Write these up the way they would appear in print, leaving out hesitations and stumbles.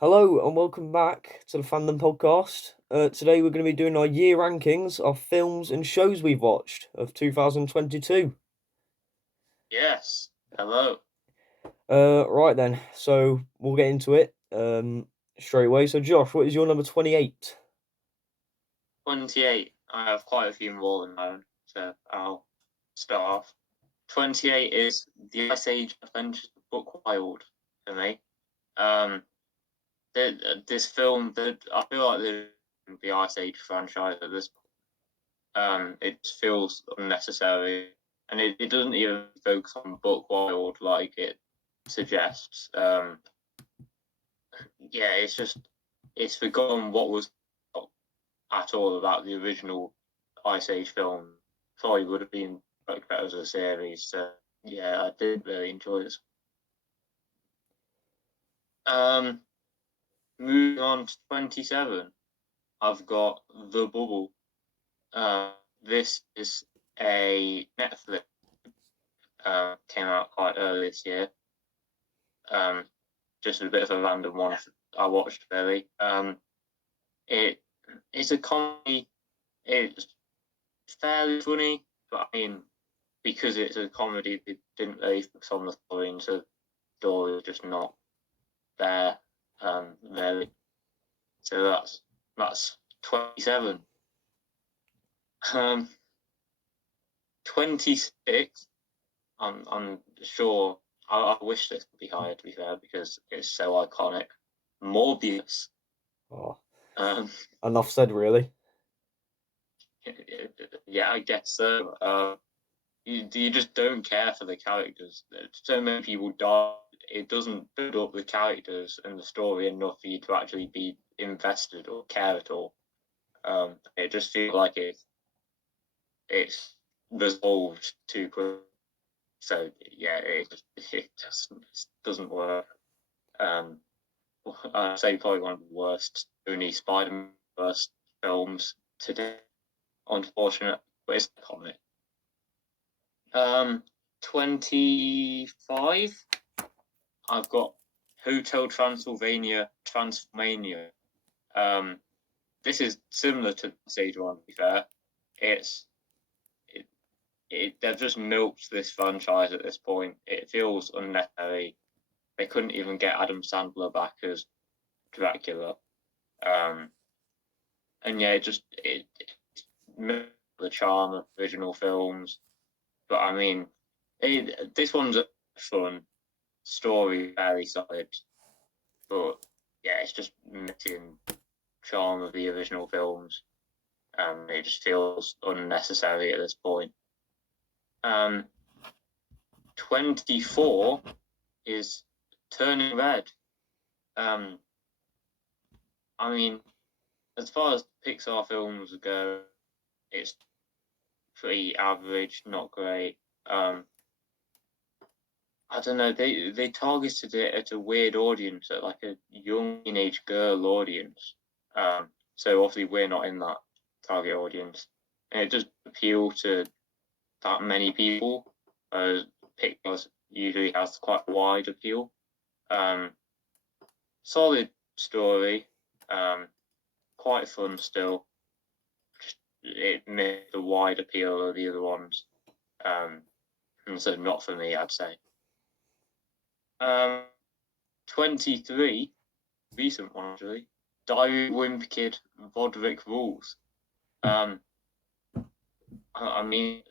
Hello and welcome back to the Fandom podcast. Today we're going to be doing our year rankings of films and shows we've watched of 2022. Yes. Hello. Right then, so we'll get into it straight away. So Josh, what is your number 28? 28. I have quite a few more than mine, so I'll start off. 28 is the Ice Age Adventures of Book Wild for me. Um, this film, I feel like the Ice Age franchise at this it feels unnecessary, and it doesn't even focus on Book Wild like it suggests. Yeah, it's forgotten what was at all about the original Ice Age film. Probably would have been like better as a series. So yeah, I did really enjoy this. Um, Moving on to 27, I've got The Bubble. This is a Netflix. Came out quite early this year. Um, just a bit of a random one I watched really. It it's a comedy. It's fairly funny, but I mean, because it's a comedy, they didn't really focus on the story, and so the story is just not there, really. So that's 27. Um, 26. I'm sure. I wish this could be higher, to be fair, because it's so iconic. Morbius. Oh, Um, enough said, really. yeah, I guess so. You just don't care for the characters. So many people die. It doesn't build up the characters and the story enough for you to actually be invested or care at all. It just feels like it's resolved too quick. So yeah, it just doesn't work. Um, I'd say probably one of the worst only Spider-Man worst films today. Unfortunate, but it's a comic. Um, 25. I've got Hotel Transylvania Transylvania. Um, this is similar to Stage One. To be fair, it's it, they've just milked this franchise at this point. It feels unnecessary. They couldn't even get Adam Sandler back as Dracula. Um, and yeah, it milked the charm of original films. But I mean, this one's a fun story, very solid. But yeah, it's just missing charm of the original films. It just feels unnecessary at this point. Um, 24 is Turning Red. Um, I mean, as far as Pixar films go, it's pretty average, not great. I don't know. They targeted it at a weird audience, at like a young teenage girl audience. So obviously we're not in that target audience, and it does appeal to that many people. Pixar usually has quite a wide appeal. Um, Solid story, um, quite fun still. Just, it made the wide appeal of the other ones, um, and so not for me, I'd say. Um, 23, recent one actually. Diary Wimp Kid Vodrick Rules. Um, I mean,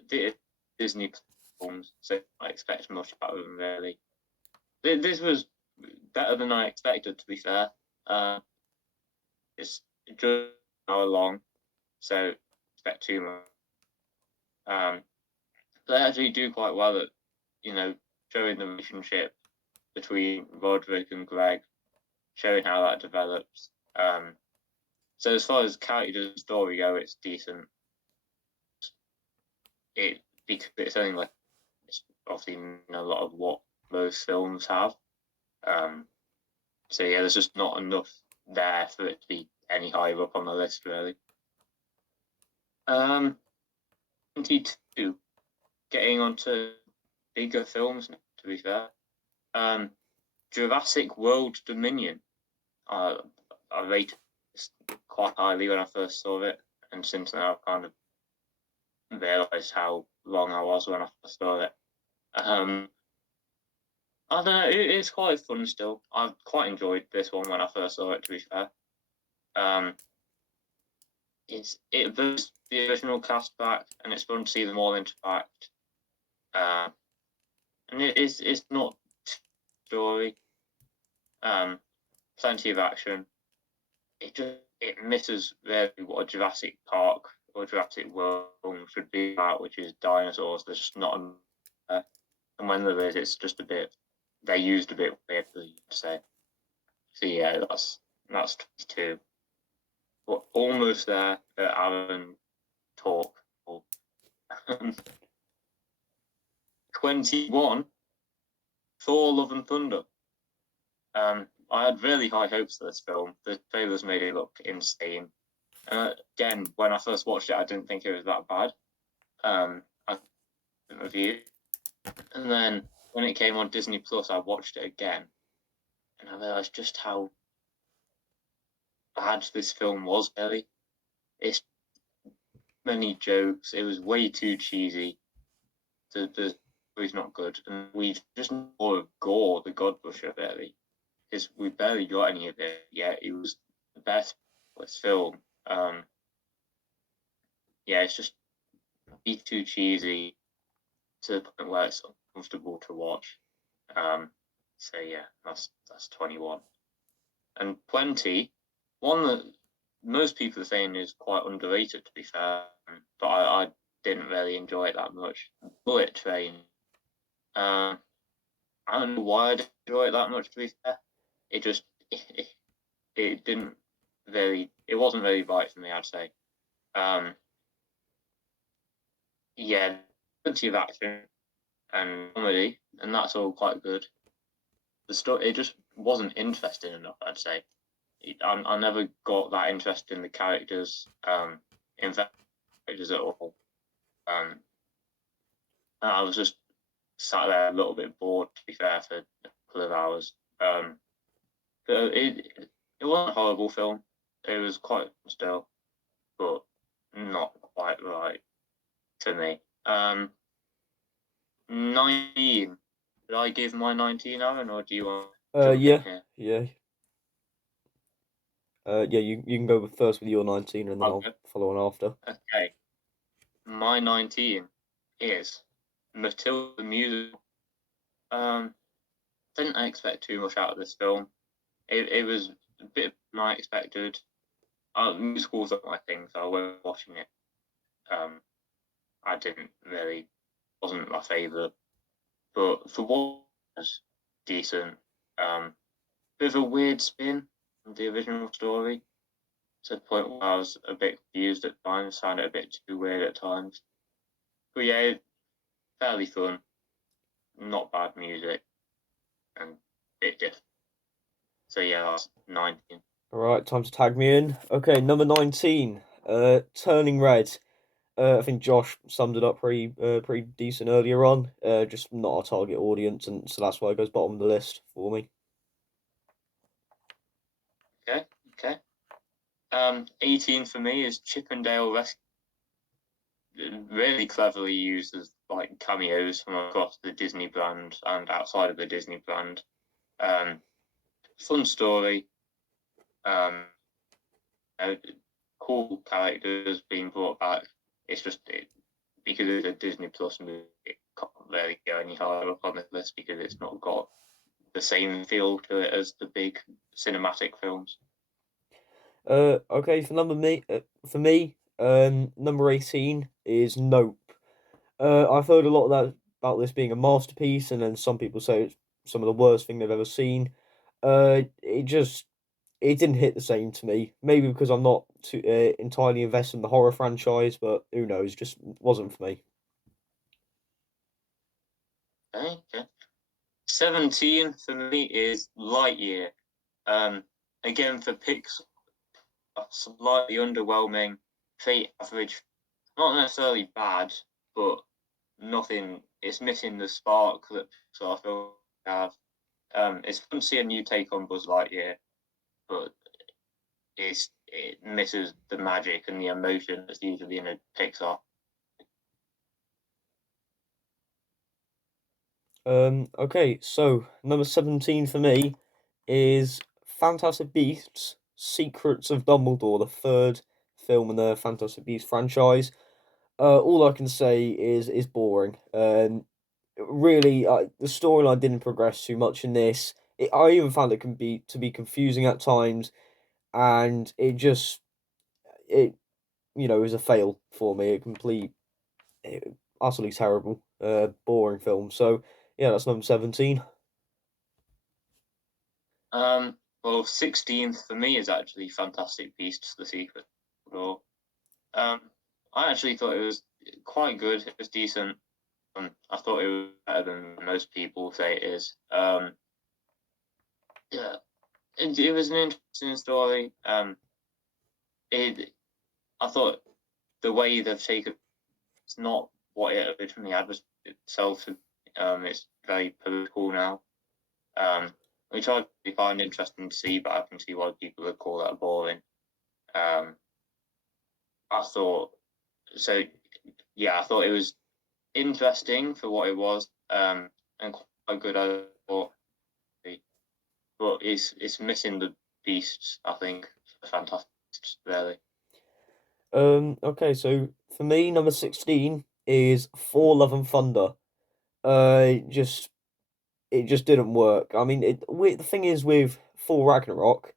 Disney films, so I expect much out of them really. This was better than I expected, to be fair. Uh, it's just an hour long, so expect too much. Um, they actually do quite well at, you know, showing the relationship between Roderick and Greg, showing how that develops. So as far as character and story go, it's decent. It because it's only like it's obviously a lot of what most films have. Um, so yeah, there's just not enough there for it to be any higher up on the list really. 22, getting onto bigger films. To be fair, um, Jurassic World Dominion. I rated it quite highly when I first saw it, and since then I've kind of realised how wrong I was when I first saw it. I don't know. It's quite fun still. I quite enjoyed this one when I first saw it. To be fair, um, it brings the original cast back, and it's fun to see them all interact. Uh, and it's not story. Um, Plenty of action. It misses really what a Jurassic Park or Jurassic World film should be about, which is dinosaurs. There's just not and when there is, it's just a bit. They're used a bit weirdly, to say. So yeah, that's 22. But almost there at Aaron talk. 21, Thor: Love and Thunder. I had really high hopes for this film. The trailers made it look insane. Again, when I first watched it, I didn't think it was that bad. I didn't review, and then when it came on Disney Plus, I watched it again, and I realized just how bad this film was. Really, it's many jokes. It was way too cheesy. The story's not good, and we just more of Gore, the God Pusher, really. Because we barely got any of it yet. It was the best with film. Yeah, it's just too cheesy to the point where it's uncomfortable to watch. So yeah, that's 21. And 20, one that most people are saying is quite underrated, to be fair, but I didn't really enjoy it that much. Bullet Train. I don't know why I didn't enjoy it that much, to be fair. It just it didn't really it wasn't really right for me, I'd say. Um, yeah, plenty of action and comedy, and that's all quite good. The story it just wasn't interesting enough, I'd say. I never got that interest in the characters, in characters at all. Um, and I was just sat there a little bit bored, to be fair, for a couple of hours. But it wasn't a horrible film. It was quite still, but not quite right to me. 19. Did I give my 19, Aaron, or do you want to jump in Yeah, here? yeah. Yeah, you can go first with your 19 and then I'll Okay. follow on after. Okay. My 19 is Matilda the Musical. Um, didn't expect too much out of this film. It was a bit than I expected. Musicals are my thing, so I wasn't watching it. Um, I didn't really, wasn't my favourite. But for what was decent, bit of a weird spin on the original story to the point where I was a bit confused at times, found it a bit too weird at times. But yeah, fairly fun, not bad music, and a bit different. So yeah, that's 19. All right, time to tag me in. Okay, number 19, Turning Red. I think Josh summed it up pretty decent earlier on. Just not our target audience, and so that's why it goes bottom of the list for me. Okay, okay. 18 for me is Chippendale Rescue. Really cleverly used as like cameos from across the Disney brand and outside of the Disney brand. Um, Fun story. Um, uh, cool characters being brought back. It's just because it's a Disney Plus movie, it can't really go any higher up on this list because it's not got the same feel to it as the big cinematic films. Okay, for me, number 18 is Nope. I've heard a lot of that about this being a masterpiece, and then some people say it's some of the worst thing they've ever seen. It didn't hit the same to me. Maybe because I'm not too entirely invested in the horror franchise, but who knows? Just wasn't for me. Okay, okay. 17 for me is Lightyear. Um, Again for Pixar, slightly underwhelming, pretty average, not necessarily bad, but nothing. It's missing the spark that Pixar films have. It's fun to see a new take on Buzz Lightyear. but it misses the magic and the emotion that's usually in a Pixar. Okay, so number 17 for me is Fantastic Beasts: Secrets of Dumbledore, the third film in the Fantastic Beasts franchise. All I can say is boring. Really, the storyline didn't progress too much in this. I even found it can be to be confusing at times, and it is a fail for me. Utterly terrible, boring film. So yeah, that's number 17. Well, 16th for me is actually Fantastic Beasts: The Secret Door. Um, I actually thought it was quite good. It was decent. I thought it was better than most people say it is. Yeah, it was an interesting story. It I thought the way they've taken it's not what it originally had was itself. It's very political now. Which I find interesting to see, but I can see why people would call that boring. Um, I thought so. Yeah, I thought it was interesting for what it was, and quite good. I thought, but it's missing the beasts. I think fantastic, really. Okay, so for me, number 16 is For Love and Thunder. Just it just didn't work. I mean, the thing is with Thor Ragnarok,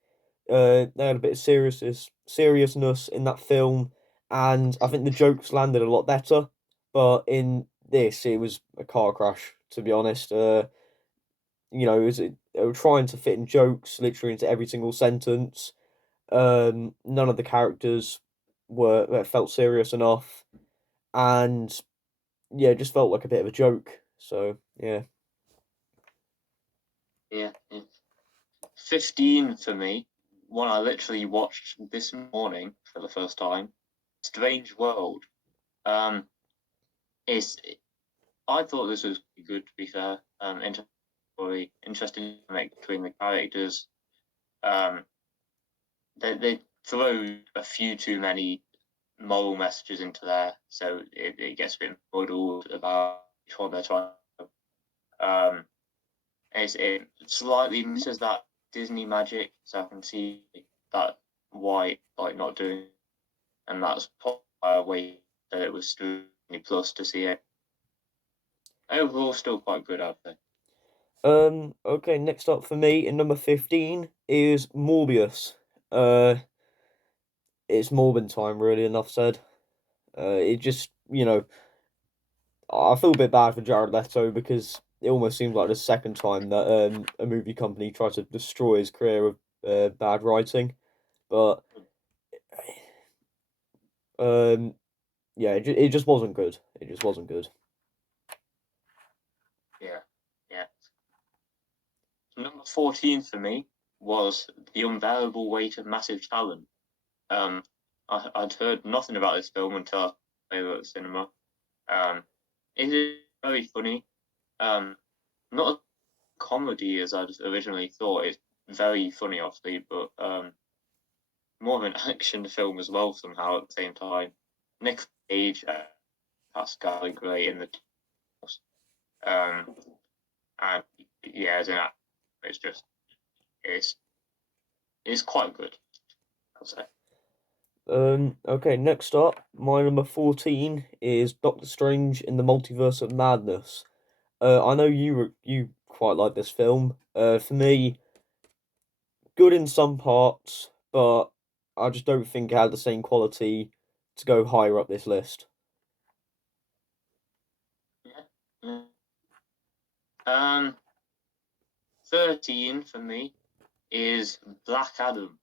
they had a bit of seriousness in that film, and I think the jokes landed a lot better. But in this, it was a car crash, to be honest. They were trying to fit in jokes literally into every single sentence. None of the characters felt serious enough, and yeah, it just felt like a bit of a joke. So yeah. Yeah, yeah. 15 for me. One I literally watched this morning for the first time. Strange World. Um, is I thought this was good to be fair. Interesting to make between the characters. Um, they throw a few too many moral messages into there, so it gets a bit muddled about what they're trying. Um, it slightly misses that Disney magic, so I can see that why like not doing, and that's probably why I waited that it was Disney Plus to see it. Overall, still quite good, I'd say. Okay, next up for me in number 15 is Morbius. Uh, it's Morbin time, really, enough said. It just, I feel a bit bad for Jared Leto because it almost seems like the second time that a movie company tried to destroy his career with bad writing. But um, yeah, it just wasn't good. It just wasn't good. Yeah, yeah. Number 14 for me was The Unbearable Weight of Massive Talent. Um, I'd heard nothing about this film until I saw it at the cinema. Um, it is very funny. Not a comedy as I'd originally thought. It's very funny, obviously, but more of an action film as well somehow at the same time. Nick Cage, Pascal are great in the um, and yeah, as an actor, it's just it's it's quite good. I'll say. Okay, next up, my number 14 is Doctor Strange in the Multiverse of Madness. I know you quite like this film. For me, good in some parts, but I just don't think it had the same quality to go higher up this list. Yeah. Yeah. 13 for me is Black Adam.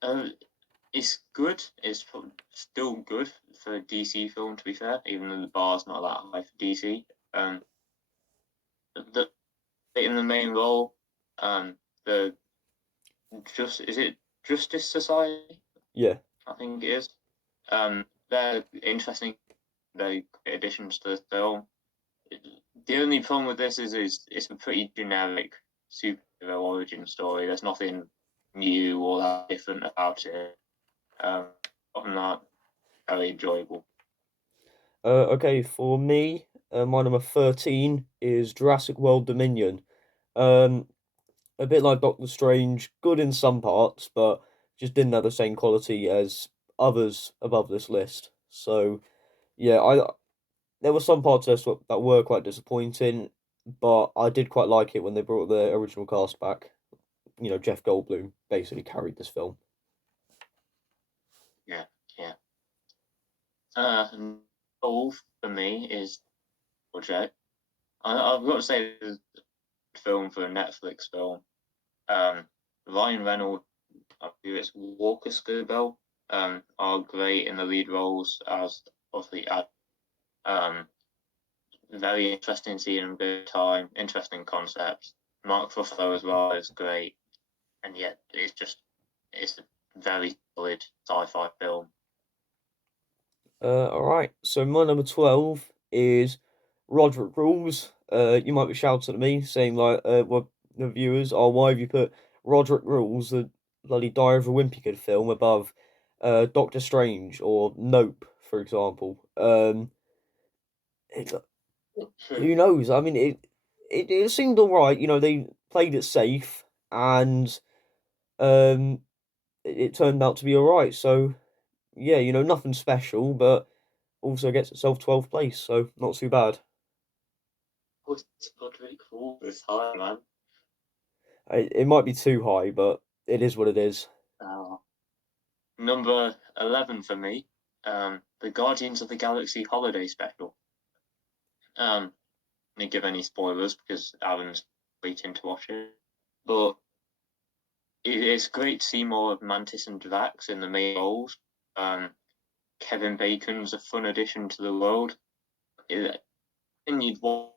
Uh, it's good. It's still good for a DC film, to be fair, even though the bar's not that high for DC. Um, the in the main role, the just is it Justice Society? Yeah. I think it is. They're interesting. They're great additions to the film. The only problem with this is it's a pretty generic superhero origin story. There's nothing. new or that different about it. Other than that, very enjoyable. Okay, for me, my number 13 is Jurassic World Dominion. Um, a bit like Doctor Strange, good in some parts, but just didn't have the same quality as others above this list. So yeah, I there were some parts of this that were quite disappointing, but I did quite like it when they brought the original cast back. You know, Jeff Goldblum basically carried this film. Yeah, yeah. And all for me is Project. I've got to say, this is a film for a Netflix film. Um, Ryan Reynolds, I believe it's Walker Scobell, are great in the lead roles as obviously um, very interesting seeing him good time, interesting concepts. Mark Ruffalo as well is great, and yet it's a very solid sci-fi film. All right. So my number 12 is Roderick Rules. You might be shouting at me saying like, "What the viewers? Oh, why have you put Roderick Rules, the bloody Diary of a Wimpy Kid film, above Doctor Strange or Nope, for example?" It, who knows? I mean, it seemed all right. You know, they played it safe, and um, it turned out to be all right. So yeah, you know, nothing special, but also gets itself 12th place, so not too bad. What's Roderick Hall this high, man? It might be too high, but it is what it is. Uh, Number 11 for me, the Guardians of the Galaxy Holiday Special. Didn't give any spoilers because Alan's waiting to watch it, but it's great to see more of Mantis and Drax in the main roles. Um, Kevin Bacon's a fun addition to the world. And you'd want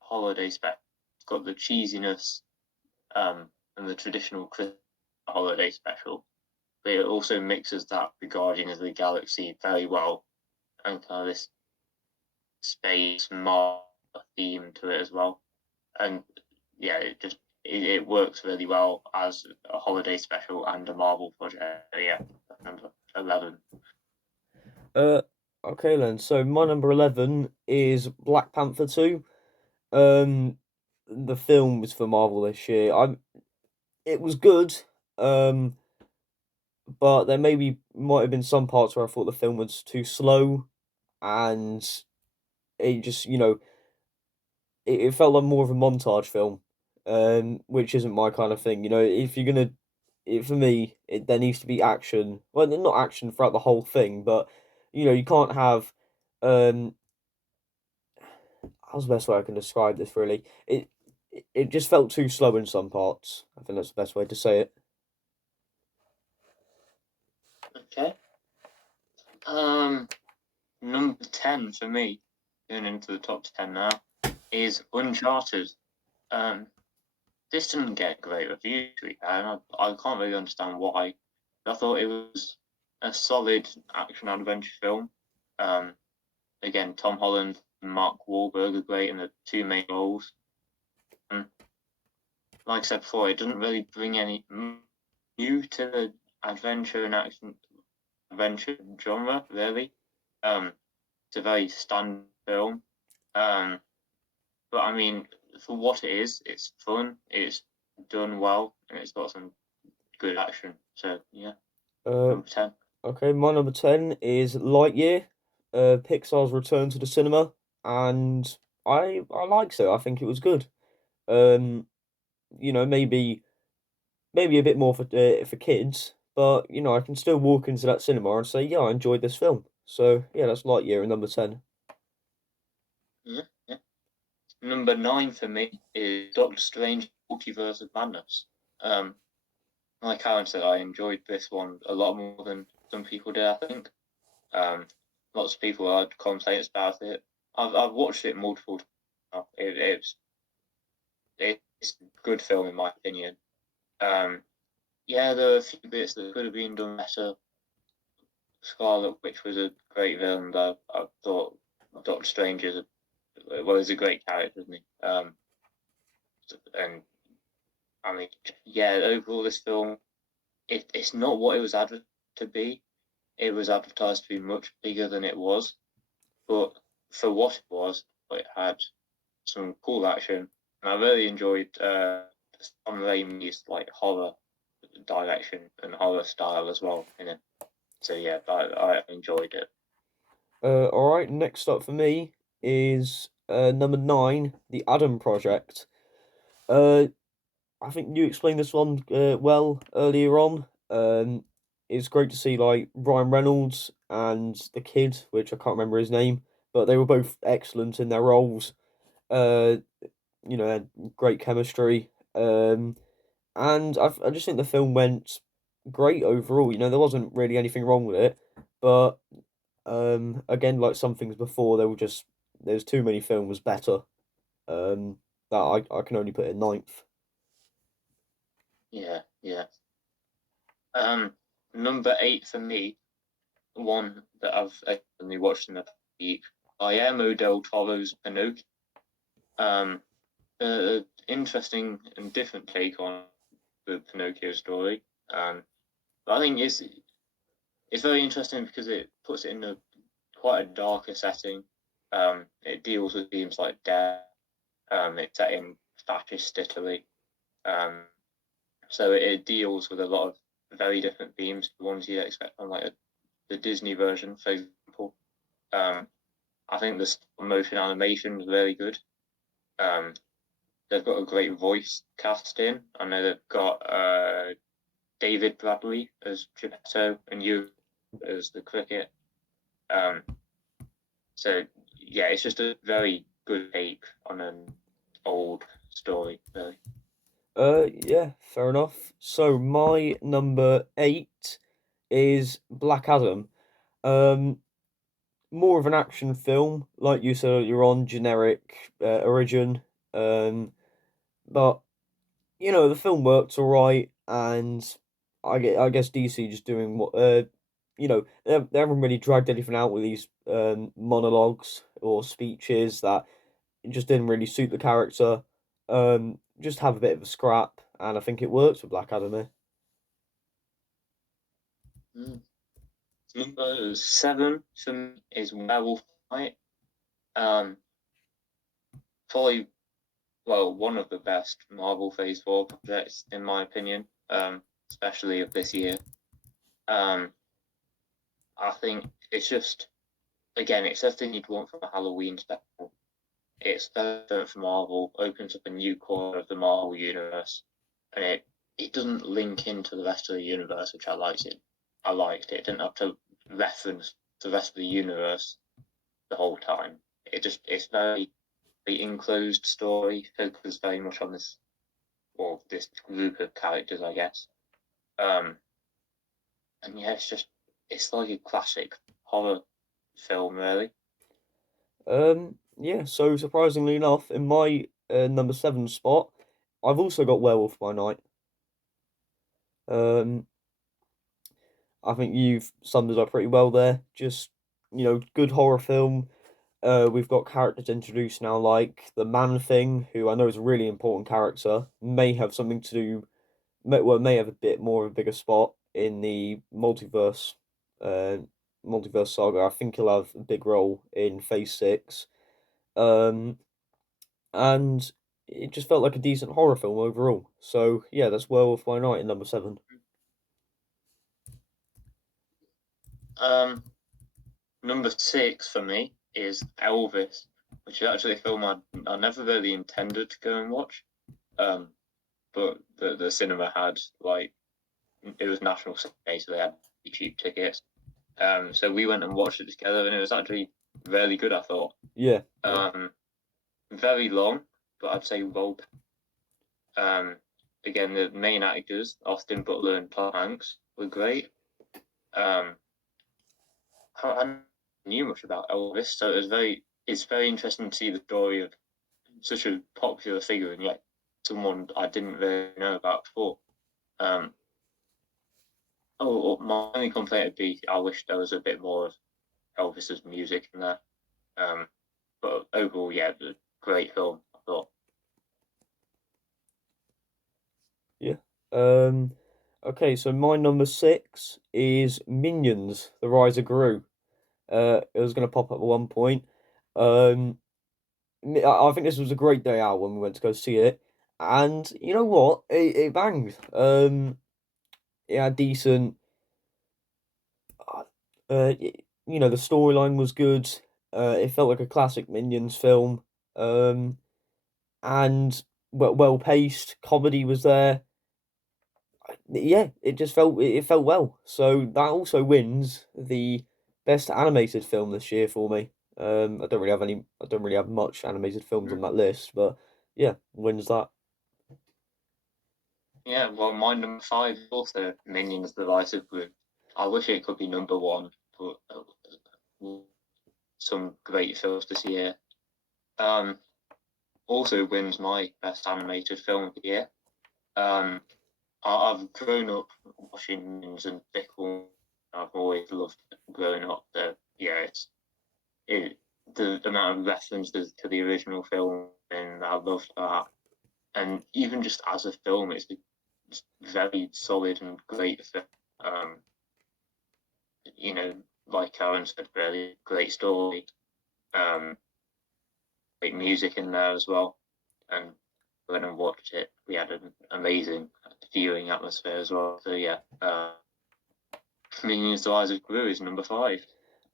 holiday spec. It's got the cheesiness and the traditional Christmas holiday special, but it also mixes that the Guardian of the Galaxy very well and kind of this space Mars theme to it as well. And yeah, it works really well as a holiday special and a Marvel project. Yeah, number 11. Uh, okay then. So my number 11 is Black Panther 2. Um, the film was for Marvel this year. It was good. Um, but there maybe might have been some parts where I thought the film was too slow, and it just, you know, it felt like more of a montage film, which isn't my kind of thing. You know, if you're gonna, for me, there needs to be action. Well, not action throughout the whole thing, but you know, you can't have. Um, how's the best way I can describe this? Really, it just felt too slow in some parts. I think that's the best way to say it. Okay. Number 10 for me, going into the top 10 now, is Uncharted. Um, this didn't get great reviews, and I can't really understand why. I thought it was a solid action adventure film. Um, Again, Tom Holland and Mark Wahlberg are great in the two main roles. And like I said before, it doesn't really bring any new to the adventure and action adventure genre, really. Um, it's a very standard film. Um, but I mean, for what it is, it's fun. It's done well, and it's got some good action. So yeah, Uh, number 10. okay, my number 10 is Lightyear, Pixar's return to the cinema, and I liked it. I think it was good. Um, you know, maybe a bit more for kids, but you know, I can still walk into that cinema and say, yeah, I enjoyed this film. So yeah, that's Lightyear in number 10. Yeah, yeah. Number 9 for me is Doctor Strange: Multiverse of Madness. Um, like Aaron said, I enjoyed this one a lot more than some people did. I think. Um, Lots of people had complaints about it. I've watched it multiple times. It's a good film in my opinion. Um, yeah, there are a few bits that could have been done better. Scarlet Witch was a great villain, but I thought Doctor Strange he's a great character, isn't he? And I mean, yeah, overall, this film it's not what it was advertised to be. It was advertised to be much bigger than it was, but for what it was, it had some cool action, and I really enjoyed Sam Raimi's like horror direction and horror style as well in it. So yeah, I enjoyed it. All right, next up for me is number 9, The Adam Project. Uh, I think you explained this one well earlier on. It's great to see like Ryan Reynolds and the kid, which I can't remember his name, but they were both excellent in their roles. Uh, had great chemistry. And I just think the film went great overall. There wasn't really anything wrong with it, but again, like some things before, there's too many films better. Um, that I can only put in ninth. Yeah, yeah. Um, Number 8 for me, one that I've only watched in a week, Guillermo del Toro's Pinocchio. Um, Interesting and different take on the Pinocchio story. But I think it's very interesting because it puts it in a quite a darker setting. It deals with themes like death. It's set in fascist Italy. Um, so it deals with a lot of very different themes, the ones you'd expect from like the Disney version, for example. Um, I think the motion animation is very good. Um, they've got a great voice cast in. I know they've got David Bradley as Geppetto and you as the cricket. Um, so yeah, it's just a very good take on an old story, really. Yeah, fair enough. So my number 8 is Black Adam. Um, More of an action film, like you said earlier on, generic origin. Um, but the film worked all right, and I guess DC just doing what they haven't really dragged anything out with these monologues or speeches that just didn't really suit the character. Just have a bit of a scrap, and I think it works for Black Adam here. Mm. Number 7 for me is Werewolf Night. Um, Probably one of the best Marvel Phase 4 projects in my opinion, especially of this year. Um, I think it's just again, it's everything you'd want from a Halloween special. It's different from Marvel, opens up a new corner of the Marvel universe, and it doesn't link into the rest of the universe, which I liked it. I liked it. It didn't have to reference the rest of the universe the whole time. It's very enclosed story, focuses very much on this group of characters, I guess. Um, and yeah, it's like a classic horror film, really. Yeah. So surprisingly enough, in my number 7 spot, I've also got Werewolf by Night. Um, I think you've summed it up pretty well there. Just good horror film. We've got characters introduced now, like the Man Thing, who I know is a really important character. May have something to do. May have a bit more of a bigger spot in the uh, multiverse saga. I think he'll have a big role in Phase 6. Um, and it just felt like a decent horror film overall. So yeah, that's Werewolf by Night in number 7. Um, Number 6 for me is Elvis, which is actually a film I never really intended to go and watch. Um, but the cinema had like it was National Day, so they had cheap tickets. So we went and watched it together, and it was actually really good. I thought. Yeah, yeah. Um, Very long, but I'd say well. Um, Again, the main actors, Austin Butler and Tom Hanks, were great. Um, I knew much about Elvis, so it's very interesting to see the story of such a popular figure and yet someone I didn't really know about before. Um, my only complaint would be I wish there was a bit more of Elvis's music in there. Um, but overall, yeah, great film. I thought. Yeah. Um, okay, so my number six is Minions: The Rise of Gru. It was going to pop up at one point. Um, I think this was a great day out when we went to go see it, and you know what? It banged. It had decent. You know, the storyline was good. It felt like a classic Minions film. Um, and well paced. Comedy was there. Yeah, it just it felt well. So that also wins the best animated film this year for me. I don't really have much animated films on Mm. that list, but yeah, wins that. Yeah, well, my number five is also Minions: The Rise of Gru. I wish it could be number one, but some great films this year. Um, Also wins my best animated film of the year. Um, I've grown up watching Minions and Pickle. I've always loved growing up. Yeah, it, the amount of references to the original film, and I loved that. And even just as a film, it's a very solid and great film. Um, you know, like Karen said earlier, great story, um, great music in there as well. And when I watched it, we had an amazing viewing atmosphere as well. So yeah, Minions: The Rise of Gru is number five.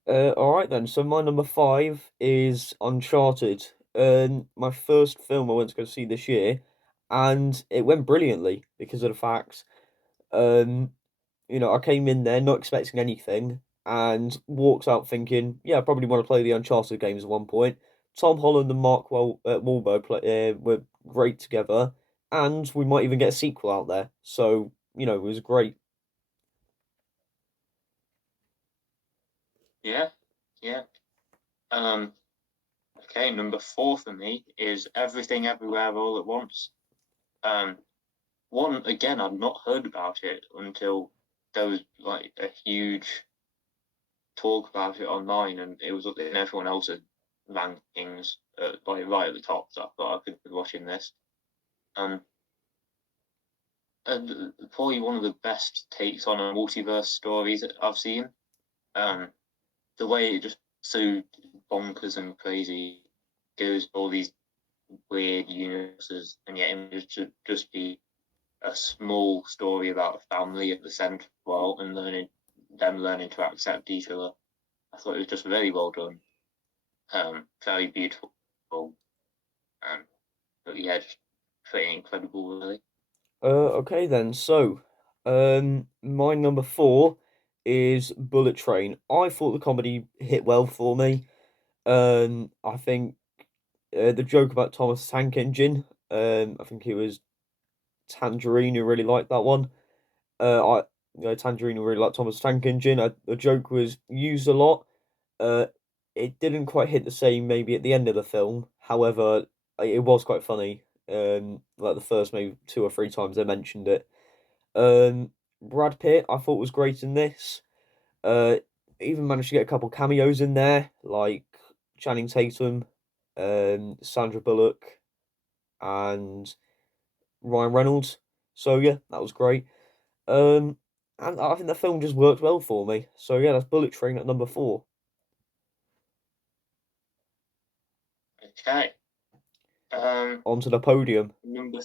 All right then. So my number five is Uncharted. My first film I went to go see this year, and it went brilliantly because of the fact, um, you know, I came in there not expecting anything and walked out thinking, yeah, I probably want to play the Uncharted games at one point. Tom Holland and Wahlberg were great together, and we might even get a sequel out there. So, you know, it was great. Yeah, yeah. Um, okay, number four for me is Everything Everywhere All at Once. Um, one again, I'd not heard about it until there was like a huge talk about it online, and it was up in everyone else's rankings, like right at the top. So I thought I could be watching this. Um, and probably one of the best takes on a multiverse stories that I've seen. Um, the way it just so bonkers and crazy goes all these weird universes, and yet it should just be a small story about a family at the center of the world and learning to accept each other. I thought it was just very well done, very beautiful, um, but yeah, just pretty incredible, really. Okay then. So, my number four is Bullet Train. I thought the comedy hit well for me. I think the joke about Thomas Tank Engine. I think it was Tangerine who really liked that one. I you know, Tangerine who really liked Thomas Tank Engine. The joke was used a lot. Uh, it didn't quite hit the same maybe at the end of the film. However, it was quite funny. Like the first maybe two or three times they mentioned it. Brad Pitt I thought was great in this. Uh, even managed to get a couple cameos in there, like Channing Tatum, Sandra Bullock, and Ryan Reynolds. So yeah, that was great. Um, and I think the film just worked well for me. So yeah, that's Bullet Train at number four. Okay, um, Onto the podium. number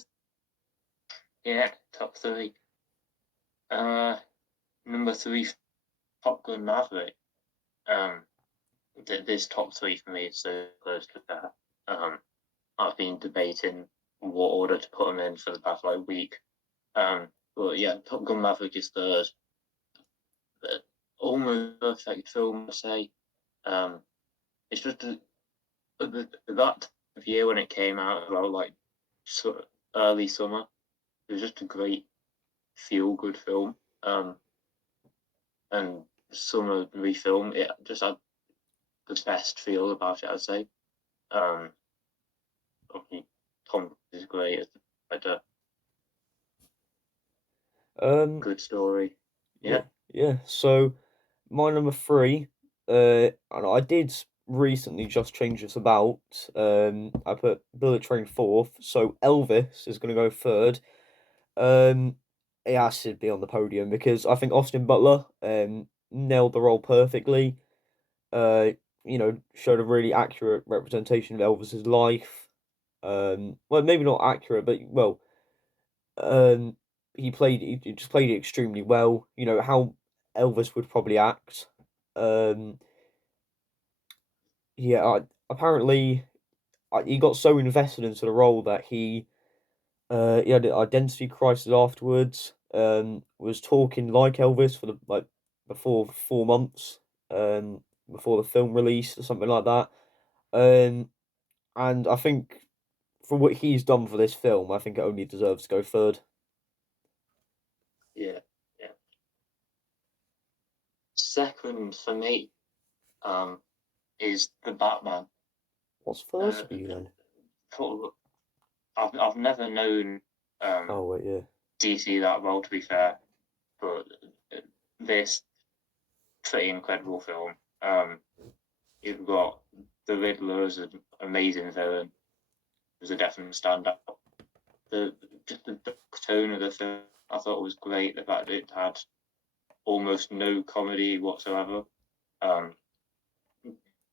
yeah, top three. Uh, Number three, Top Gun Maverick. Um, this top three for me is so close to that. I've been debating what order to put them in for the past like week. But yeah, Top Gun Maverick is third. The almost perfect film, I say. Um, it's just that time of year when it came out, about like early summer. It was just a great feel good film. And summer refilm, it just had the best feel about it, I'd say. Um, obviously, Tom is great as a Um, good story. yeah, Yeah. yeah. So my number three, and I did recently just change this about. I put Bullet Train fourth, so Elvis is going to go third. Um, it has to be on the podium because I think Austin Butler nailed the role perfectly. Uh, showed a really accurate representation of Elvis's life. Well, maybe not accurate, but well, um, he just played it extremely well. You know how Elvis would probably act. Um, yeah, apparently he got so invested into the role that he had an identity crisis afterwards. Was talking like Elvis for the like before 4 months. Before the film release or something like that. Um, and I think for what he's done for this film, I think it only deserves to go third. Yeah, yeah. Second for me, um, is the Batman. What's Uh, first for you then? I've never known Oh wait, yeah. DC that well, to be fair, but this pretty incredible film. You've got the Riddler as an amazing villain, as a definite standout. The just the dark tone of the film I thought was great. The fact that it had almost no comedy whatsoever, um,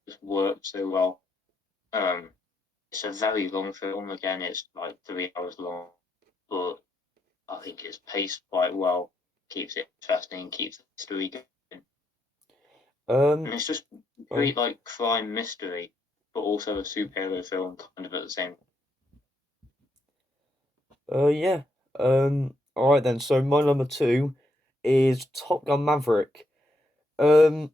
just worked so well. Um, it's a very long film. Again, it's like 3 hours long, but I think it's paced quite well. Keeps it interesting, keeps the story going, and Um, it's just oh, great like crime mystery, but also a superhero film kind of at the same. yeah. All right then. So my number two is Top Gun Maverick. Um,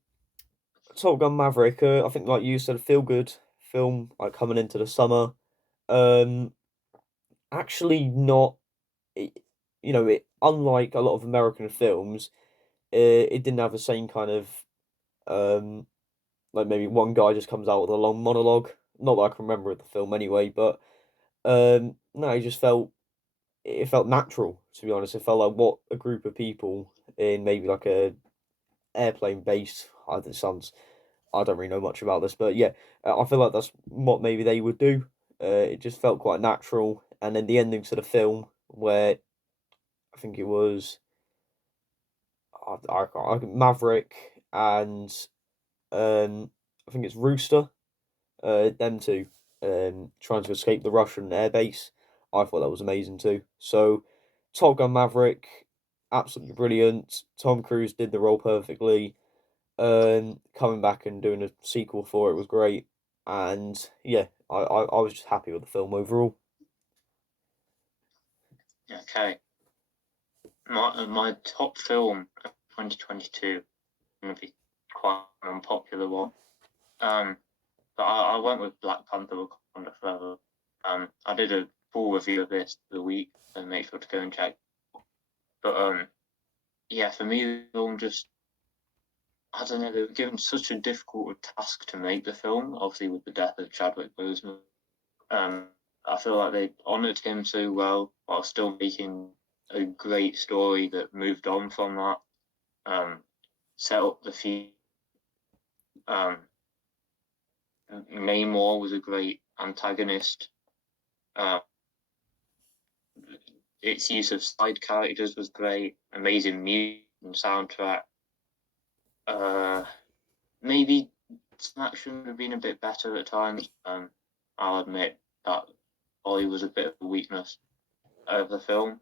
Top Gun Maverick. I think like you said, a feel good film like coming into the summer. Um, actually not. It, unlike a lot of American films, it didn't have the same kind of um like maybe one guy just comes out with a long monologue. Not that I can remember of the film anyway, but no, it felt natural to be honest. It felt like what a group of people in maybe like a airplane base. I don't really know much about this, but yeah, I feel like that's what maybe they would do. It just felt quite natural, and then the ending to the film where I think it was Maverick and I think it's Rooster, them two, trying to escape the Russian airbase. I thought that was amazing too. So, Top Gun Maverick, absolutely brilliant. Tom Cruise did the role perfectly. Coming back and doing a sequel for it was great. And yeah, I was just happy with the film overall. Okay, my top film of 2022 going to be quite an unpopular one. Um, but I went with Black Panther: Wakanda Forever. I did a full review of this the week, so make sure to go and check. But yeah, for me, the film just I don't know. They were given such a difficult task to make the film, obviously with the death of Chadwick Boseman. Um, I feel like they honoured him so well while still making a great story that moved on from that. Um, Set up the few. Um, Namor was a great antagonist. Uh, its use of side characters was great. Amazing music and soundtrack. Uh, Maybe some action would have been a bit better at times. I'll admit that Ollie was a bit of a weakness of the film.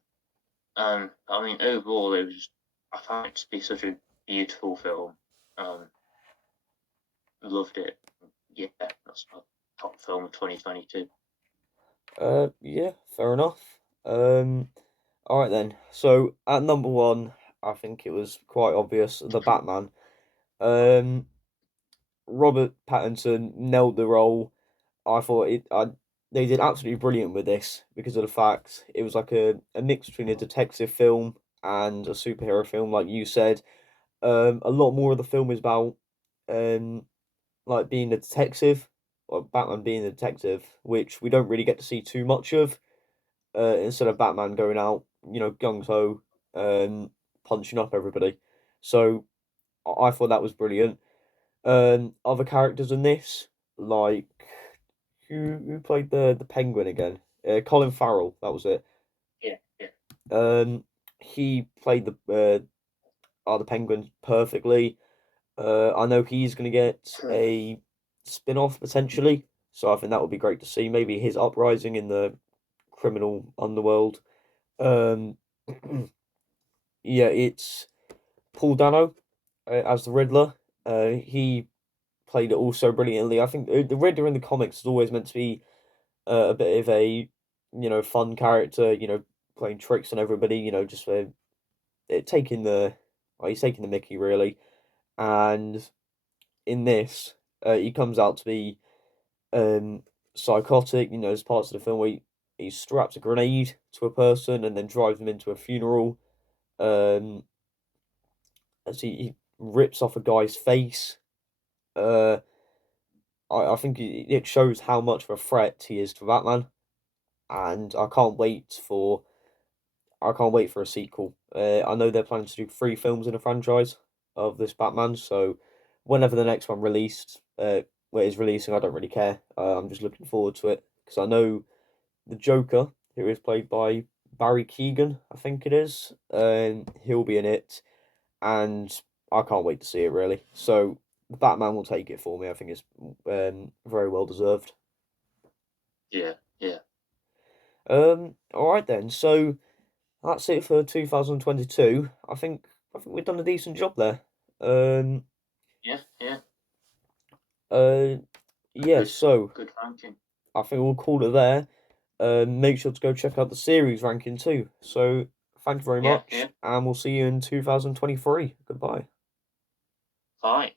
I mean, overall, I found it to be such a beautiful film. Um, Loved it. Yeah, that's my top film of 2022. Yeah, fair enough. Um, all right then. So at number one, I think it was quite obvious, the Batman. Um, Robert Pattinson nailed the role. I thought they did absolutely brilliant with this because of the fact it was like a mix between a detective film and a superhero film, like you said. A lot more of the film is about um like being a detective, or Batman being a detective, which we don't really get to see too much of. Instead of Batman going out, gung ho, punching up everybody. So I thought that was brilliant. Other characters in this, like who played the Penguin again? Colin Farrell, that was it. Yeah, yeah. He played the Penguin perfectly. I know he's going to get a spin-off potentially, so I think that would be great to see. Maybe his uprising in the criminal underworld. Um, yeah, it's Paul Dano as the Riddler. He played it all so brilliantly. I think the Riddler in the comics is always meant to be a bit of a fun character. Playing tricks on everybody. Just for taking he's taking the Mickey really. And in this, he comes out to be um psychotic. There's parts of the film where he straps a grenade to a person and then drives them into a funeral. Um, as he rips off a guy's face. Uh, I think it shows how much of a threat he is to Batman, and I can't wait for a sequel. I know they're planning to do three films in a franchise of this Batman, so whenever the next one released, where it's releasing, I don't really care. I'm just looking forward to it because I know the Joker, who is played by Barry Keoghan, I think it is, he'll be in it, and I can't wait to see it really. So Batman will take it for me. I think it's very well deserved. Yeah, yeah, All right then. So that's it for 2022. I think we've done a decent job there. Um, yeah, yeah. uh, yeah. Good, So good ranking. I think we'll call it there. Make sure to go check out the series ranking too. So thank you very Yeah, much, yeah. and we'll see you in 2023. Goodbye. Bye.